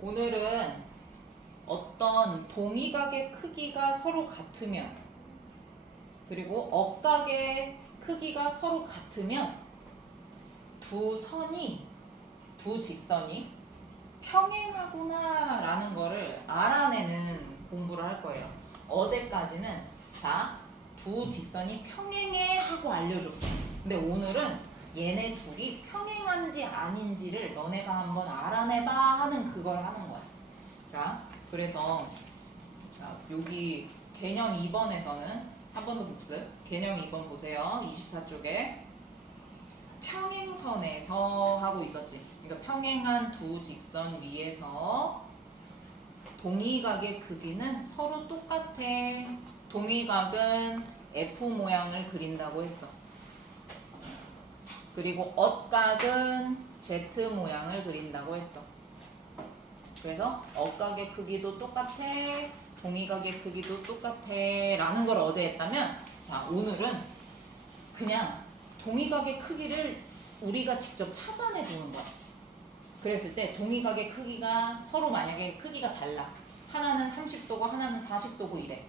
오늘은 어떤 동의각의 크기가 서로 같으면 그리고 억각의 크기가 서로 같으면 두 직선이 평행하구나 라는 거를 알아내는 공부를 할 거예요. 어제까지는 두 직선이 평행해 하고 알려줬어. 근데 오늘은 얘네 둘이 평행한지 아닌지를 너네가 한번 알아내봐 하는 그걸 하는 거야. 그래서 여기 개념 2번에서는 한 번 더 복습. 개념 2번 보세요. 24쪽에 평행선에서 하고 있었지. 그러니까 평행한 두 직선 위에서 동의각의 크기는 서로 똑같아. 동의각은 F 모양을 그린다고 했어. 그리고 억각은 Z 모양을 그린다고 했어. 그래서 억각의 크기도 똑같아. 동의각의 크기도 똑같아 라는 걸 어제 했다면 오늘은 그냥 동의각의 크기를 우리가 직접 찾아내 보는 거야. 그랬을 때 동의각의 크기가 서로 만약에 크기가 달라. 하나는 30도고 하나는 40도고 이래.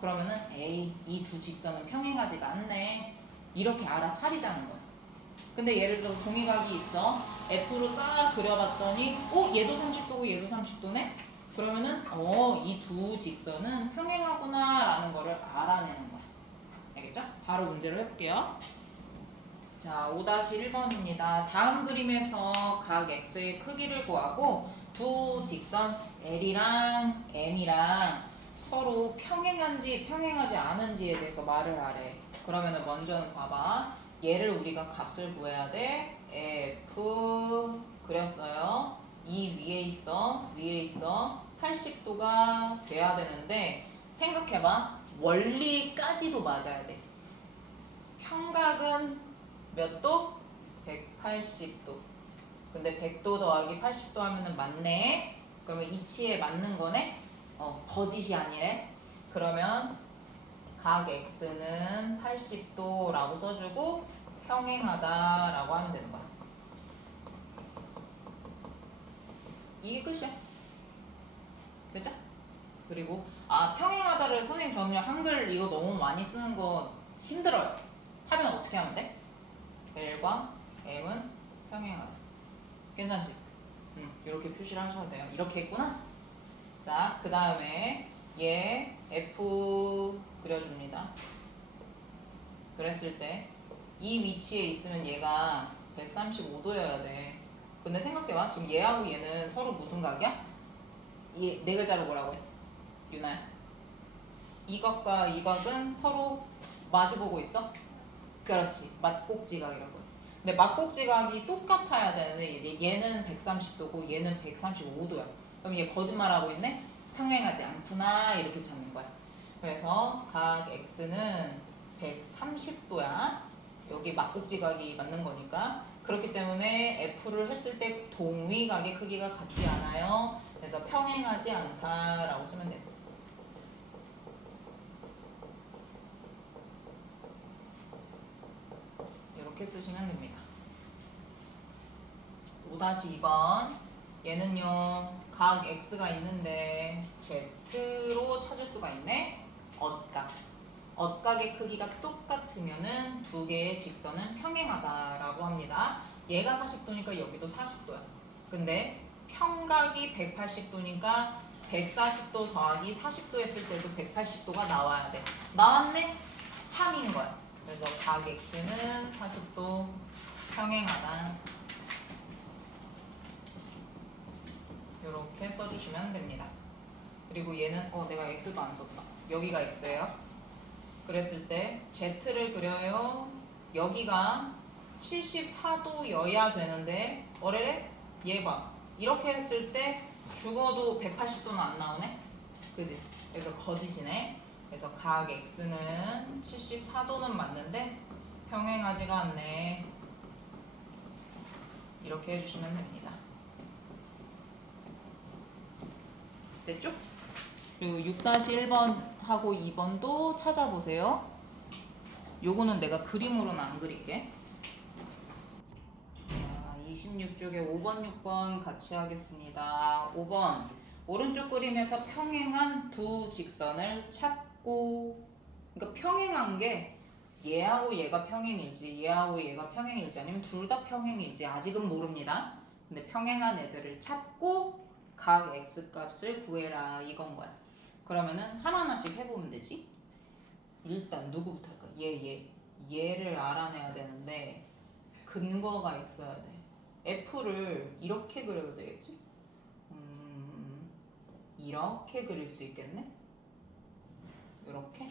그러면은 이 두 직선은 평행하지가 않네. 이렇게 알아차리자는 거야. 근데 예를 들어 동의각이 있어. F로 싹 그려봤더니 얘도 30도고 얘도 30도네? 그러면은 이 두 직선은 평행하구나 라는 거를 알아내는 거야. 알겠죠? 바로 문제를 해볼게요. 5-1번입니다. 다음 그림에서 각 x의 크기를 구하고 두 직선 L이랑 M이랑 서로 평행한지 평행하지 않은지에 대해서 말을 하래. 그러면은 먼저는 봐봐. 얘를 우리가 값을 구해야 돼. F 그렸어요. 이 위에 있어 80도가 돼야 되는데 생각해봐. 원리까지도 맞아야 돼. 평각은 몇 도? 180도. 근데 100도 더하기 80도 하면은 맞네. 그러면 이치에 맞는 거네? 거짓이 아니래. 그러면 각 x는 80도라고 써주고 평행하다라고 하면 되는 거야. 이게 끝이야. 됐죠? 그리고 평행하다를 선생님 저는 한글 이거 너무 많이 쓰는 거 힘들어요. 하면 어떻게 하면 돼? L과 M은 평행하다. 괜찮지? 이렇게 표시를 하셔도 돼요. 이렇게 했구나. 그 다음에 얘 F 그려줍니다. 그랬을 때 이 위치에 있으면 얘가 135도여야 돼. 근데 생각해봐. 지금 얘하고 얘는 서로 무슨 각이야? 네 글자로 뭐라고 해? 유나야. 이 각과 이 각은 서로 마주보고 있어? 그렇지. 맞곡지각이라고 해. 근데 맞곡지각이 똑같아야 되는데 얘는 130도고 얘는 135도야. 그럼 얘 거짓말하고 있네? 평행하지 않구나 이렇게 찾는 거야. 그래서 각 x는 130도야. 여기 맞곡지각이 맞는 거니까. 그렇기 때문에 f를 했을 때 동위각의 크기가 같지 않아요. 그래서 평행하지 않다라고 쓰면 돼. 이렇게 쓰시면 됩니다. 5-2번 얘는요 각 x가 있는데 z로 찾을 수가 있네. 억각의 크기가 똑같으면은 두 개의 직선은 평행하다라고 합니다. 얘가 40도니까 여기도 40도야. 근데 평각이 180도니까 140도 더하기 40도 했을 때도 180도가 나와야 돼. 나왔네? 참인 거야. 그래서 각 x는 40도 평행하다. 이렇게 써주시면 됩니다. 그리고 얘는 내가 x도 안 썼다. 여기가 x예요. 그랬을 때 z를 그려요. 여기가 74도여야 되는데 어레레? 얘 봐. 이렇게 했을 때 죽어도 180도는 안 나오네? 그지? 그래서 거짓이네. 그래서 각 x는 74도는 맞는데 평행하지가 않네. 이렇게 해주시면 됩니다. 됐죠? 그리고 6-1번하고 2번도 찾아보세요. 요거는 내가 그림으로는 안 그릴게. 26쪽에 5번, 6번 같이 하겠습니다. 5번. 오른쪽 그림에서 평행한 두 직선을 찾고, 그러니까 평행한 게 얘하고 얘가 평행일지 얘하고 얘가 평행일지 아니면 둘 다 평행일지 아직은 모릅니다. 근데 평행한 애들을 찾고 각 x값을 구해라 이건 거야. 그러면은 하나하나씩 해보면 되지. 일단 누구부터 할까? 얘를 알아내야 되는데 근거가 있어야 돼. f를 이렇게 그려도 되겠지? 이렇게 그릴 수 있겠네? 이렇게?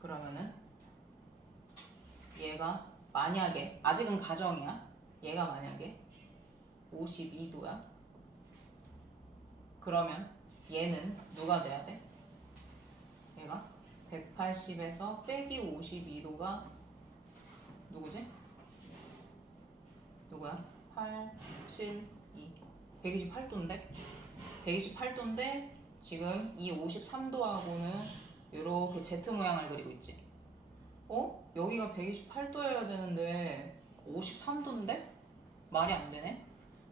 그러면은 얘가 만약에 아직은 가정이야. 얘가 만약에 52도야. 그러면 얘는 누가 돼야 돼? 얘가 180에서 빼기 52도가 누구지? 누구야? 8, 7, 2 128도인데? 128도인데 지금 이 53도하고는 이렇게 Z 모양을 그리고 있지. 여기가 128도여야 되는데 53도인데? 말이 안 되네.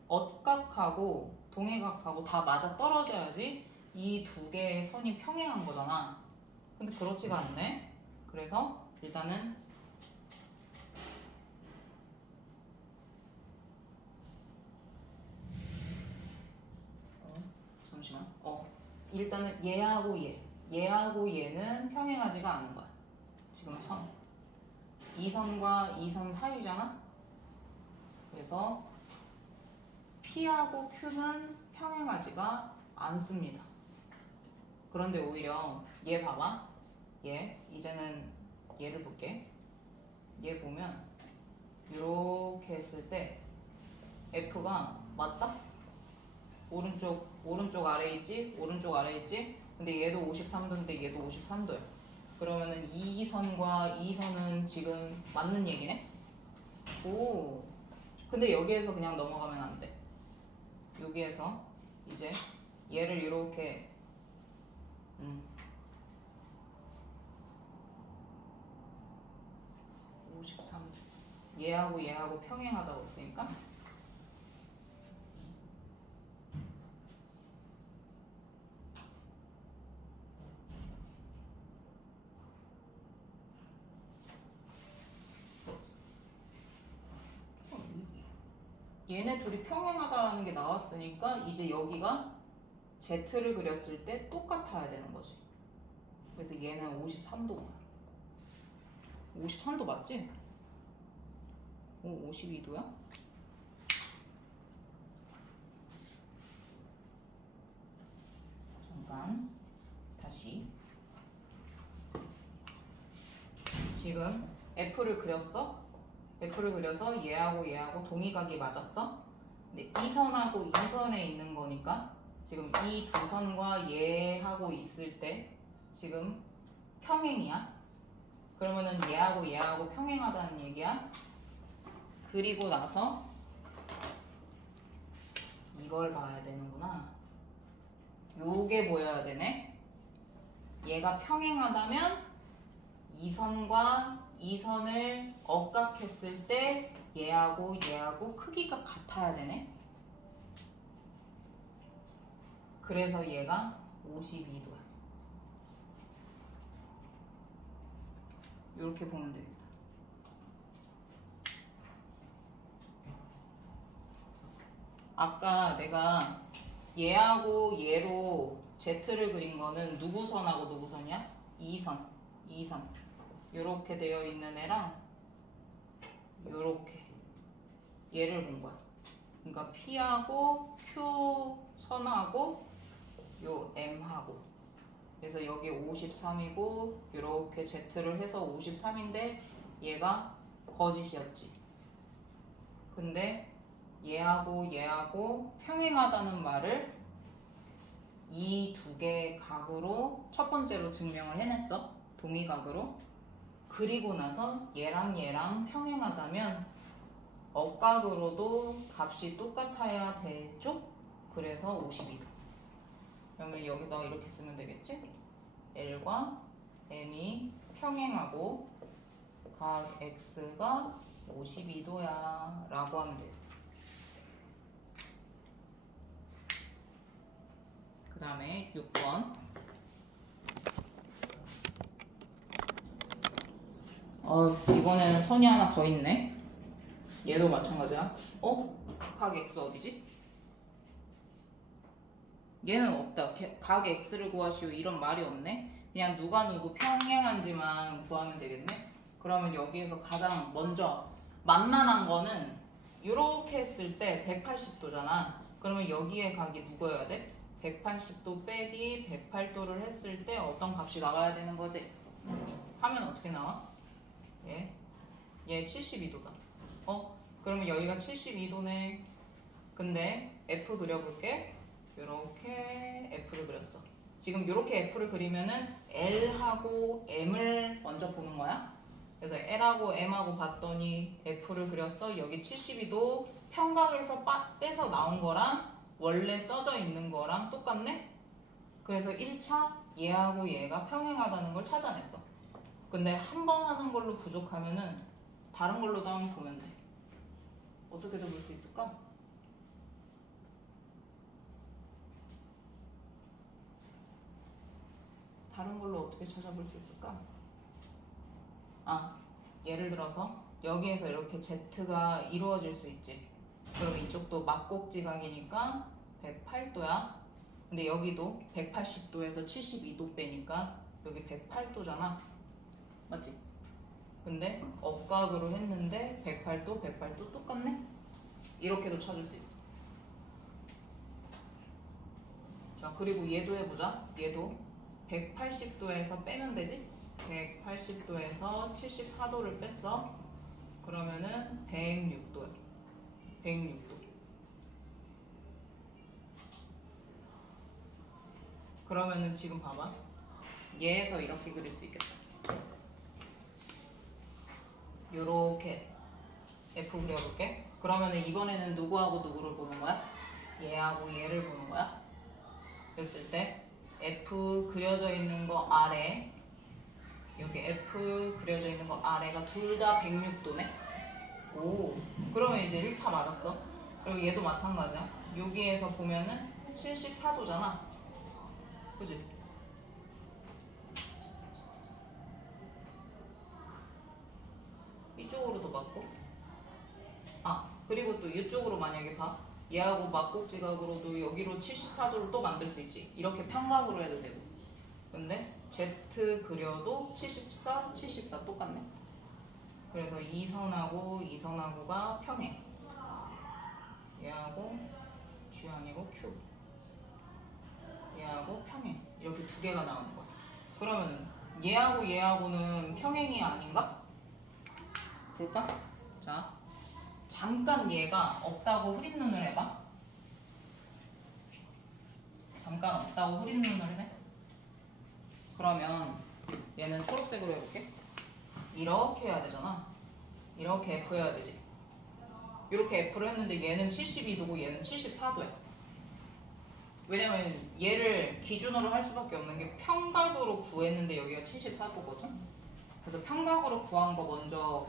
억각하고 동해각하고 다 맞아 떨어져야지 이 두 개의 선이 평행한 거잖아. 근데 그렇지가 않네. 그래서 일단은 잠시만. 일단은 얘하고 얘는 평행하지가 않은 거야. 지금 선. 이 선과 이 선 사이잖아. 그래서 P하고 Q는 평행하지가 않습니다. 그런데 오히려 얘 봐봐. 이제는 얘를 볼게. 얘 보면 이렇게 했을 때 F가 맞다? 오른쪽 아래 있지? 오른쪽 아래 있지? 근데 얘도 53도인데 얘도 53도야. 그러면은 이 선과 이 선은 지금 맞는 얘기네? 오. 근데 여기에서 그냥 넘어가면 안 돼. 여기에서 이제 얘를 이렇게 53 얘하고 평행하다고 했으니까 얘네 둘이 평행하다라는 게 나왔으니까 이제 여기가 Z를 그렸을 때 똑같아야 되는 거지. 그래서 얘는 53도야. 53도 맞지? 52도야? 잠깐 다시 지금 F를 그렸어? F를 그려서 얘하고 동의각이 맞았어? 근데 이 선하고 이 선에 있는 거니까 지금 이 두 선과 얘하고 있을 때 지금 평행이야? 그러면은 얘하고 평행하다는 얘기야? 그리고 나서 이걸 봐야 되는구나. 요게 보여야 되네. 얘가 평행하다면 이 선과 이 선을 억각했을 때 얘하고 크기가 같아야 되네. 그래서 얘가 52도야. 이렇게 보면 되겠다. 아까 내가 얘하고 얘로 Z를 그린 거는 누구 선하고 누구 선이야? 2선. 요렇게 되어 있는 애랑 요렇게 얘를 본 거야. 그러니까 P하고 Q 선하고 요 M하고 그래서 여기 53이고 요렇게 Z를 해서 53인데 얘가 거짓이었지. 근데 얘하고 평행하다는 말을 이 두 개의 각으로 첫 번째로 증명을 해냈어. 동의각으로. 그리고 나서 얘랑 평행하다면 억각으로도 값이 똑같아야 되죠? 그래서 52도. 그러면 여기서 이렇게 쓰면 되겠지? L과 M이 평행하고 각 X가 52도야 라고 하면 돼. 그 다음에 6번. 이번에는 선이 하나 더 있네. 얘도 마찬가지야. 각 X 어디지? 얘는 없다. 각 X를 구하시오 이런 말이 없네. 그냥 누가 누구 평행한지만 구하면 되겠네. 그러면 여기에서 가장 먼저 만만한 거는 이렇게 했을 때 180도잖아. 그러면 여기에 각이 누구여야 돼? 180도 빼기 108도를 했을 때 어떤 값이 나와야 되는 거지? 하면 어떻게 나와? 얘 72도다. 그러면 여기가 72도네. 근데 F 그려볼게. 요렇게 F를 그렸어. 지금 요렇게 F를 그리면은 L하고 M을 먼저 보는 거야. 그래서 L하고 M하고 봤더니 F를 그렸어. 여기 72도 평각에서 빼서 나온 거랑 원래 써져 있는 거랑 똑같네? 그래서 1차 얘하고 얘가 평행하다는 걸 찾아냈어. 근데 한 번 하는 걸로 부족하면은 다른 걸로도 한번 보면 돼. 어떻게 볼 수 있을까? 다른 걸로 어떻게 찾아볼 수 있을까? 예를 들어서 여기에서 이렇게 Z가 이루어질 수 있지. 그럼 이쪽도 막곡지각이니까 108도야. 근데 여기도 180도에서 72도 빼니까 여기 108도잖아. 맞지? 근데 억각으로 했는데 108도, 108도 똑같네? 이렇게도 찾을 수 있어. 자, 그리고 얘도 해보자. 얘도 180도에서 빼면 되지? 180도에서 74도를 뺐어. 그러면은 106도야. 106도. 그러면은 지금 봐봐. 얘에서 이렇게 그릴 수 있겠다. 요렇게 F 그려볼게. 그러면은 이번에는 누구하고 누구를 보는 거야? 얘하고 얘를 보는 거야. 그랬을 때 F 그려져 있는 거 아래, 여기 F 그려져 있는 거 아래가 둘 다 106도네? 그러면 이제 1차 맞았어. 그리고 얘도 마찬가지야. 여기에서 보면은 74도잖아. 그지? 이쪽으로도 맞고. 그리고 또 이쪽으로 만약에 봐. 얘하고 막곡지각으로도 여기로 74도를 또 만들 수 있지. 이렇게 평각으로 해도 되고. 근데 Z 그려도 74, 74 똑같네. 그래서 이 선하고 이 선하고가 평행. 얘하고 G항이고 Q. 얘하고 평행. 이렇게 두 개가 나오는 거야. 그러면 얘하고 얘하고는 평행이 아닌가? 볼까? 자, 잠깐 얘가 없다고 흐린 눈을 해봐. 잠깐 없다고 흐린 눈을 해. 그러면 얘는 초록색으로 해볼게. 이렇게 해야 되잖아. 이렇게 F 해야 되지. 이렇게 F를 했는데 얘는 72도고 얘는 74도야. 왜냐면 얘를 기준으로 할 수밖에 없는 게 평각으로 구했는데 여기가 74도거든. 그래서 평각으로 구한 거 먼저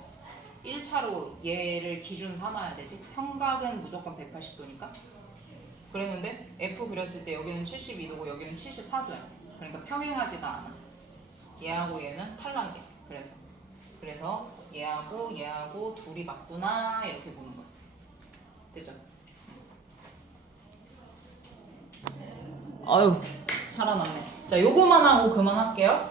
1차로 얘를 기준 삼아야 되지. 평각은 무조건 180도니까. 그랬는데 F 그렸을 때 여기는 72도고 여기는 74도야. 그러니까 평행하지가 않아. 얘하고 얘는 탈락이야. 그래서 얘하고 얘하고 둘이 맞구나 이렇게 보는 거야. 됐죠? 아유, 살아났네. 자, 요거만 하고 그만할게요.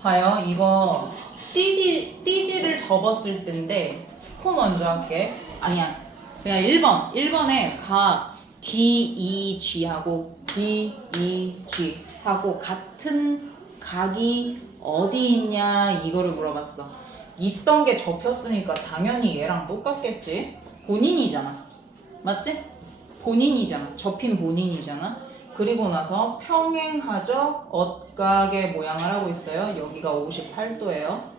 봐요. 이거 띠지를 접었을 때인데 스포 먼저 할게. 아니야. 그냥 1번. 1번에 각 DEG하고 DEG하고 같은 각이 어디 있냐 이거를 물어봤어. 있던 게 접혔으니까 당연히 얘랑 똑같겠지. 본인이잖아. 맞지? 본인이잖아. 접힌 본인이잖아. 그리고 나서 평행하죠. 억각의 모양을 하고 있어요. 여기가 58도예요.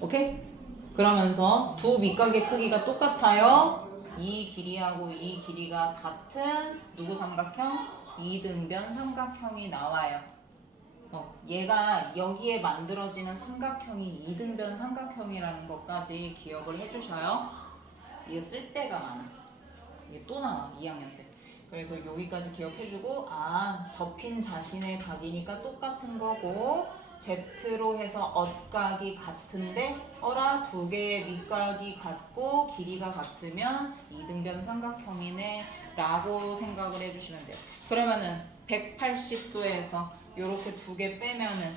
오케이? 그러면서 두 밑각의 크기가 똑같아요. 이 길이하고 이 길이가 같은 누구 삼각형? 이등변 삼각형이 나와요. 얘가 여기에 만들어지는 삼각형이 이등변 삼각형이라는 것까지 기억을 해주셔요. 이거 쓸 데가 많아. 이게 또 나와 2학년 때. 그래서 여기까지 기억해주고 접힌 자신의 각이니까 똑같은 거고 Z로 해서 엇각이 같은데 두 개의 밑각이 같고 길이가 같으면 이등변 삼각형이네 라고 생각을 해주시면 돼요. 그러면은 180도에서 이렇게 두 개 빼면은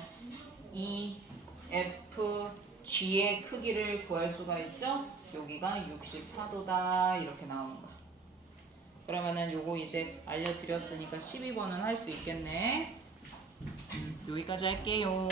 EFG의 크기를 구할 수가 있죠. 여기가 64도다 이렇게 나오는 거야. 그러면은 요거 이제 알려드렸으니까 12번은 할 수 있겠네. 여기까지 할게요.